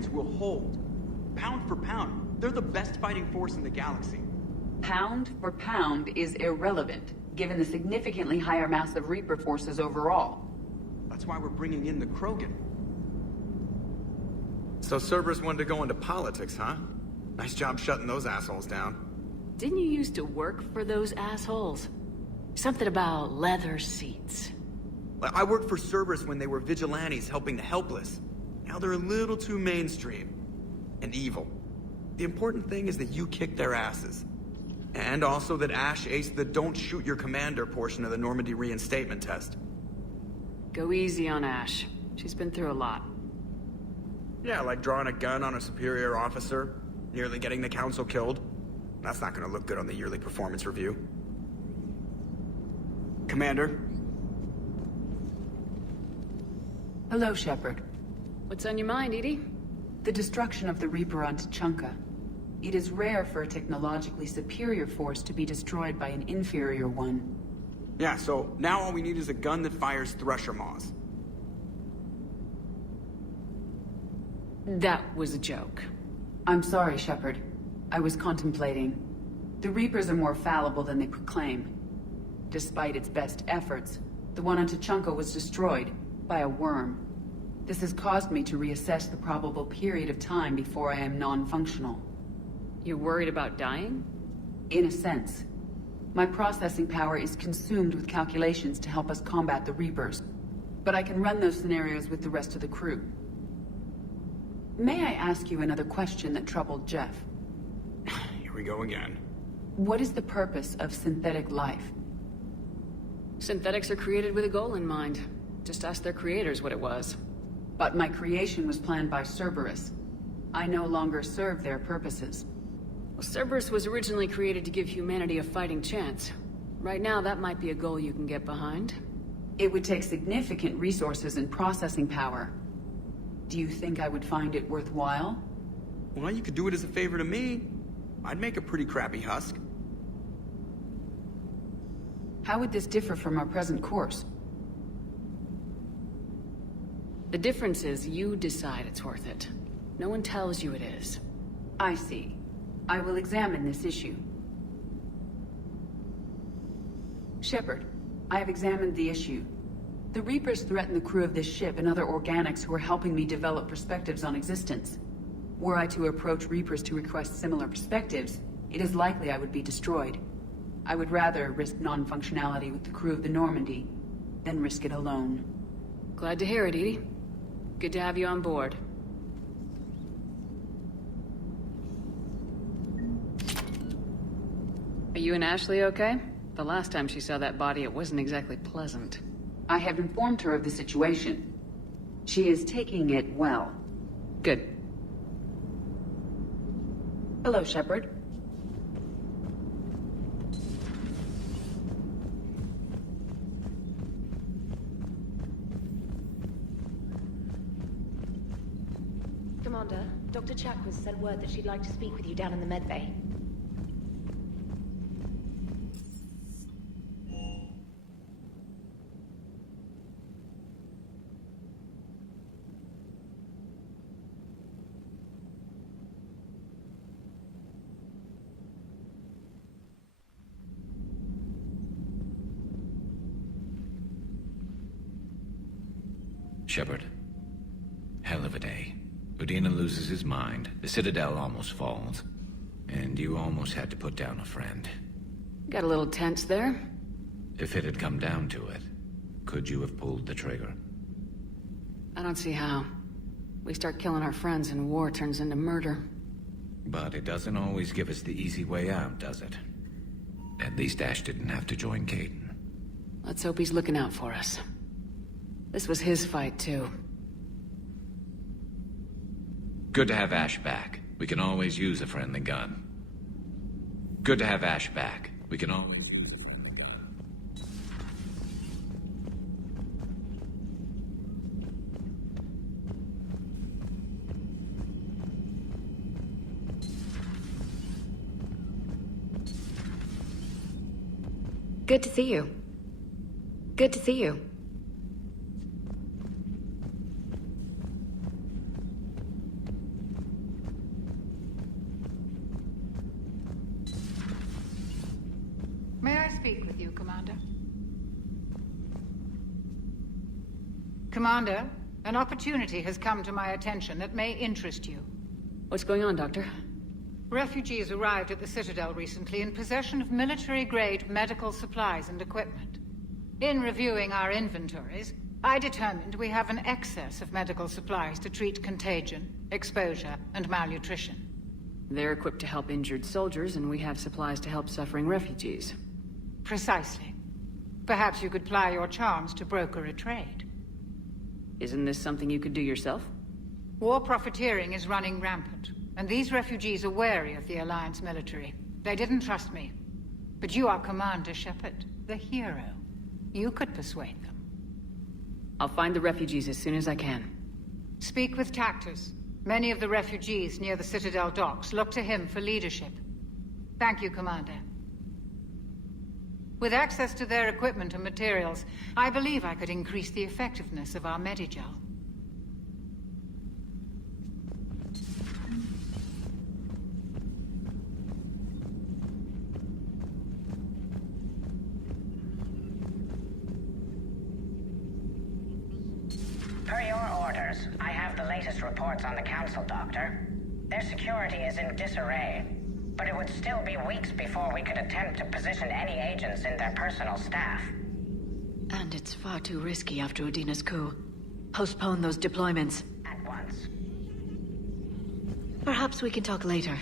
Krogans will hold. Pound for pound, they're the best fighting force in the galaxy. Pound for pound is irrelevant, given the significantly higher mass of Reaper forces overall. That's why we're bringing in the Krogan. So Cerberus wanted to go into politics, huh? Nice job shutting those assholes down. Didn't you used to work for those assholes? Something about leather seats. I worked for Cerberus when they were vigilantes helping the helpless. Now they're a little too mainstream. And evil. The important thing is that you kicked their asses. And also that Ash aced the don't shoot your commander portion of the Normandy reinstatement test. Go easy on Ash. She's been through a lot. Yeah, like drawing a gun on a superior officer, nearly getting the council killed. That's not gonna look good on the yearly performance review. Commander? Hello, Shepard. What's on your mind, Edie? The destruction of the Reaper on Tuchanka. It is rare for a technologically superior force to be destroyed by an inferior one. Yeah, so now all we need is a gun that fires Thresher Maws. That was a joke. I'm sorry, Shepard. I was contemplating. The Reapers are more fallible than they proclaim. Despite its best efforts, the one on Tuchanka was destroyed by a worm. This has caused me to reassess the probable period of time before I am non-functional. You're worried about dying? In a sense. My processing power is consumed with calculations to help us combat the Reapers. But I can run those scenarios with the rest of the crew. May I ask you another question that troubled Jeff? Here we go again. What is the purpose of synthetic life? Synthetics are created with a goal in mind. Just ask their creators what it was. But my creation was planned by Cerberus. I no longer serve their purposes. Well, Cerberus was originally created to give humanity a fighting chance. Right now, that might be a goal you can get behind. It would take significant resources and processing power. Do you think I would find it worthwhile? Well, you could do it as a favor to me. I'd make a pretty crappy husk. How would this differ from our present course? The difference is you decide it's worth it. No one tells you it is. I see. I will examine this issue. Shepard, I have examined the issue. The Reapers threaten the crew of this ship and other organics who are helping me develop perspectives on existence. Were I to approach Reapers to request similar perspectives, it is likely I would be destroyed. I would rather risk non-functionality with the crew of the Normandy than risk it alone. Glad to hear it, Edie. Good to have you on board. Are you and Ashley okay? The last time she saw that body, it wasn't exactly pleasant. I have informed her of the situation. She is taking it well. Good. Hello, Shepard. Commander, Dr. Chakwas sent word that she'd like to speak with you down in the medbay. Shepard. Hell of a day. Udina loses his mind, the Citadel almost falls, and you almost had to put down a friend. Got a little tense there. If it had come down to it, could you have pulled the trigger? I don't see how. We start killing our friends and war turns into murder. But it doesn't always give us the easy way out, does it? At least Ash didn't have to join Caden. Let's hope he's looking out for us. This was his fight, too. Good to have Ash back. We can always use a friendly gun. Good to have Ash back. We can always use a friendly gun. Good to see you. Good to see you. speak with you, Commander. Commander, an opportunity has come to my attention that may interest you. What's going on, Doctor? Refugees arrived at the Citadel recently in possession of military-grade medical supplies and equipment. In reviewing our inventories, I determined we have an excess of medical supplies to treat contagion, exposure, and malnutrition. They're equipped to help injured soldiers, and we have supplies to help suffering refugees. Precisely. Perhaps you could ply your charms to broker a trade. Isn't this something you could do yourself? War profiteering is running rampant, and these refugees are wary of the Alliance military. They didn't trust me. But you are Commander Shepard, the hero. You could persuade them. I'll find the refugees as soon as I can. Speak with Tactus. Many of the refugees near the Citadel docks look to him for leadership. Thank you, Commander. With access to their equipment and materials, I believe I could increase the effectiveness of our Medigel. Per your orders, I have the latest reports on the Council, Doctor. Their security is in disarray, but it would still be weeks before we could attempt to position any agents in their personal staff. And it's far too risky after Udina's coup. Postpone those deployments. At once. Perhaps we can talk later.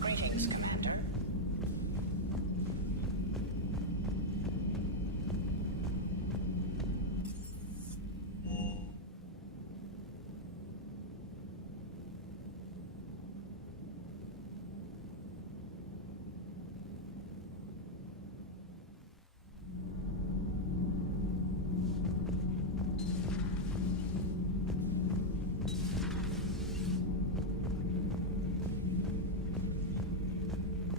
Greetings, Commander.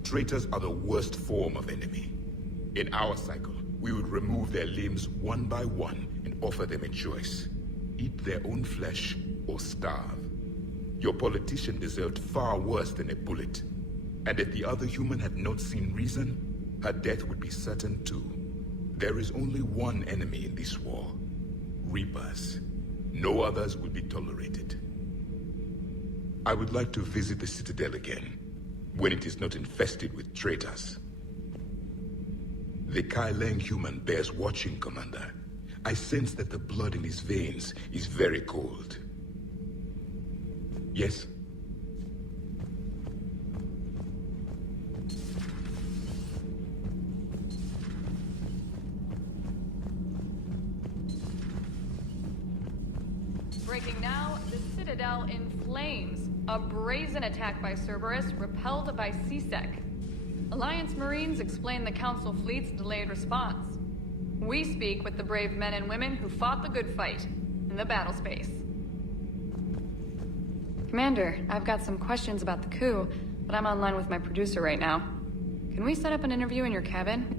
Traitors are the worst form of enemy. In our cycle, we would remove their limbs one by one and offer them a choice. Eat their own flesh or starve. Your politician deserved far worse than a bullet. And if the other human had not seen reason, her death would be certain too. There is only one enemy in this war. Reapers. No others will be tolerated. I would like to visit the Citadel again, when it is not infested with traitors. The Kai Leng human bears watching, Commander. I sense that the blood in his veins is very cold. Yes? Breaking now, the Citadel in flames. A brazen attack by Cerberus, repelled by CSEC. Alliance Marines explain the Council fleet's delayed response. We speak with the brave men and women who fought the good fight in the battle space. Commander, I've got some questions about the coup, but I'm online with my producer right now. Can we set up an interview in your cabin?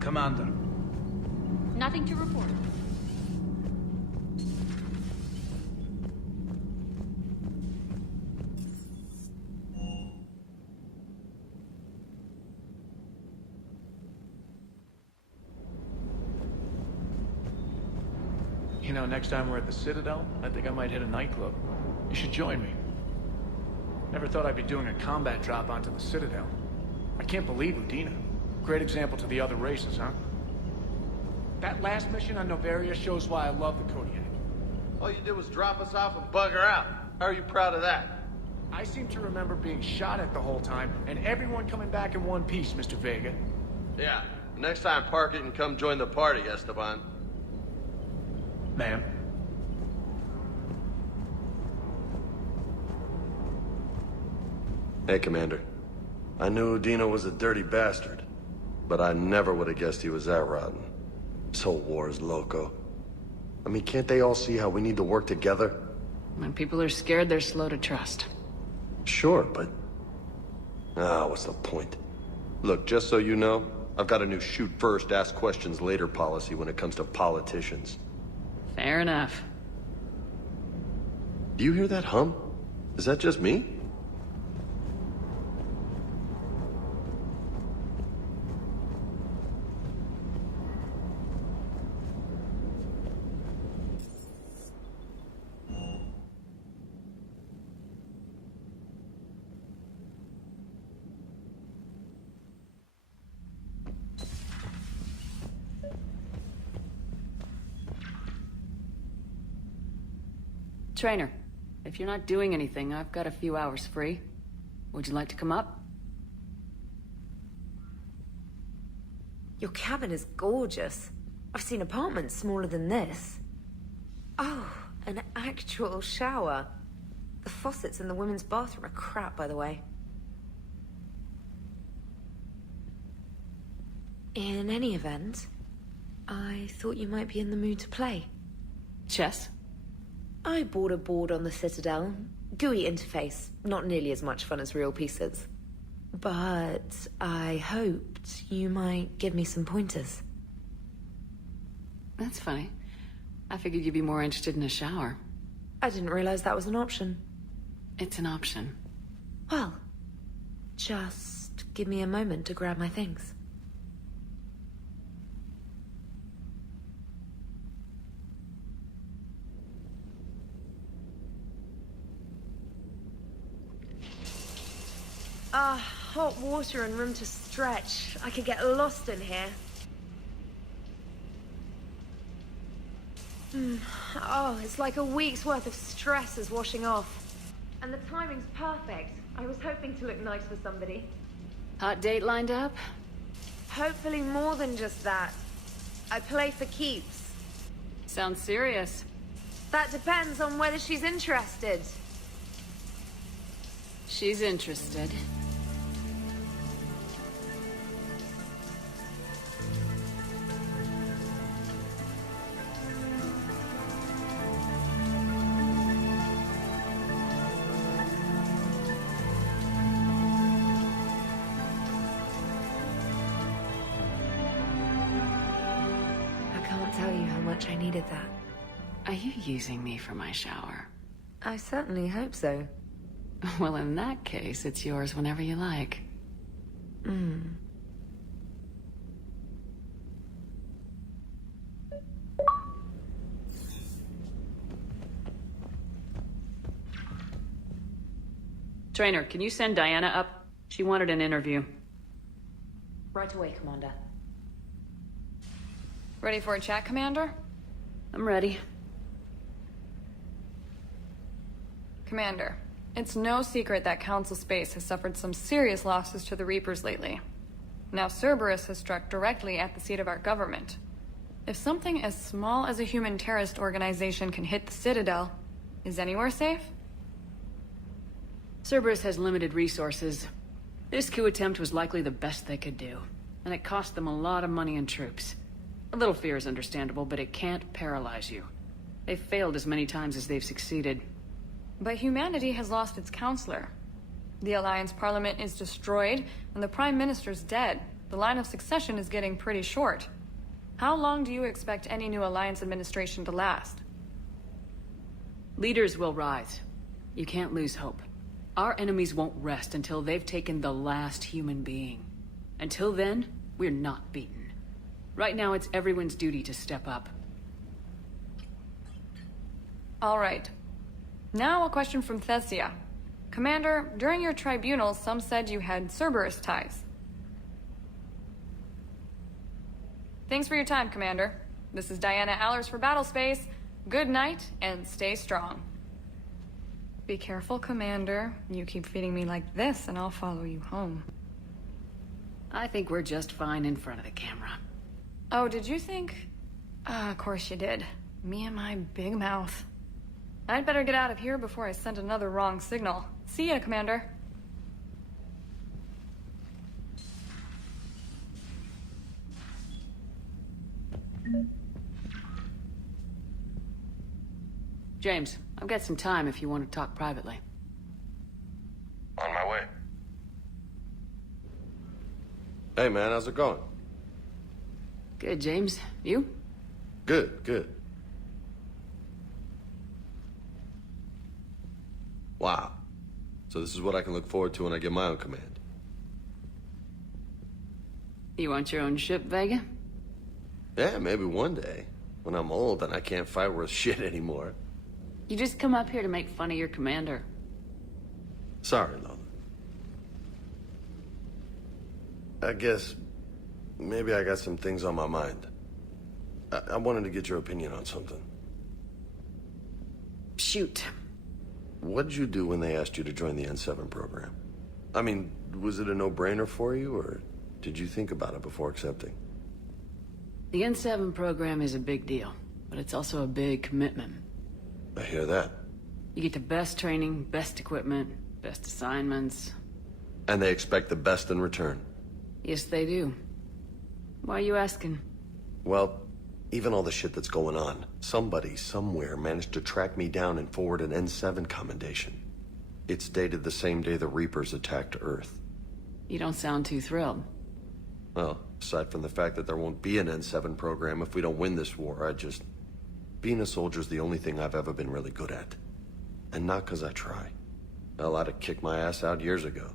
Commander. Nothing to report. You know, next time we're at the Citadel, I think I might hit a nightclub. You should join me. Never thought I'd be doing a combat drop onto the Citadel. I can't believe Udina. Great example to the other races, huh? That last mission on Novaria shows why I love the Kodiak. All you did was drop us off and bugger out. How are you proud of that? I seem to remember being shot at the whole time, and everyone coming back in one piece, Mr. Vega. Yeah. Next time, park it and come join the party, Esteban. Ma'am. Hey, Commander. I knew Udina was a dirty bastard, but I never would have guessed he was that rotten. This whole war is loco. I mean, can't they all see how we need to work together? When people are scared, they're slow to trust. Sure, but... what's the point? Look, just so you know, I've got a new shoot first, ask questions later policy when it comes to politicians. Fair enough. Do you hear that hum? Is that just me? Trainer, if you're not doing anything, I've got a few hours free. Would you like to come up? Your cabin is gorgeous. I've seen apartments smaller than this. Oh, an actual shower. The faucets in the women's bathroom are crap, by the way. In any event, I thought you might be in the mood to play. Chess? I bought a board on the Citadel. GUI interface, not nearly as much fun as real pieces. But I hoped you might give me some pointers. That's funny. I figured you'd be more interested in a shower. I didn't realize that was an option. It's an option. Well, just give me a moment to grab my things. Hot water and room to stretch. I could get lost in here. Oh, it's like a week's worth of stress is washing off. And the timing's perfect. I was hoping to look nice for somebody. Hot date lined up? Hopefully more than just that. I play for keeps. Sounds serious. That depends on whether she's interested. She's interested. I needed that. Are you using me for my shower? I certainly hope so. Well, in that case, it's yours whenever you like. Trainer, can you send Diana up? She wanted an interview. Right away, Commander. Ready for a chat, Commander? I'm ready. Commander, it's no secret that Council Space has suffered some serious losses to the Reapers lately. Now Cerberus has struck directly at the seat of our government. If something as small as a human terrorist organization can hit the Citadel, is anywhere safe? Cerberus has limited resources. This coup attempt was likely the best they could do, and it cost them a lot of money and troops. A little fear is understandable, but it can't paralyze you. They've failed as many times as they've succeeded. But humanity has lost its counselor. The Alliance Parliament is destroyed, and the Prime Minister's dead. The line of succession is getting pretty short. How long do you expect any new Alliance administration to last? Leaders will rise. You can't lose hope. Our enemies won't rest until they've taken the last human being. Until then, we're not beaten. Right now, it's everyone's duty to step up. All right. Now a question from Thesia. Commander, during your tribunal, some said you had Cerberus ties. Thanks for your time, Commander. This is Diana Allers for Battlespace. Good night, and stay strong. Be careful, Commander. You keep feeding me like this, and I'll follow you home. I think we're just fine in front of the camera. Oh, did you think? Of course you did. Me and my big mouth. I'd better get out of here before I send another wrong signal. See ya, Commander. James, I've got some time if you want to talk privately. On my way. Hey man, how's it going? Good, James. You? Good, good. Wow. So this is what I can look forward to when I get my own command. You want your own ship, Vega? Yeah, maybe one day. When I'm old and I can't fight worth shit anymore. You just come up here to make fun of your commander. Sorry, Lola. I guess maybe I got some things on my mind. I wanted to get your opinion on something. Shoot. What did you do when they asked you to join the N7 program? I mean, was it a no-brainer for you, or did you think about it before accepting? The N7 program is a big deal, but it's also a big commitment. I hear that. You get the best training, best equipment, best assignments. And they expect the best in return. Yes, they do. Why are you asking? Well, even all the shit that's going on, somebody somewhere managed to track me down and forward an N7 commendation. It's dated the same day the Reapers attacked Earth. You don't sound too thrilled. Well, aside from the fact that there won't be an N7 program if we don't win this war, being a soldier's the only thing I've ever been really good at. And not 'cause I try. Hell, I'd have kicked my ass out years ago.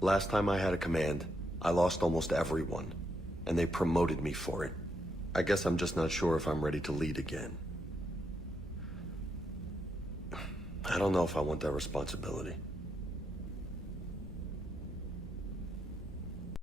Last time I had a command, I lost almost everyone. And they promoted me for it. I guess I'm just not sure if I'm ready to lead again. I don't know if I want that responsibility.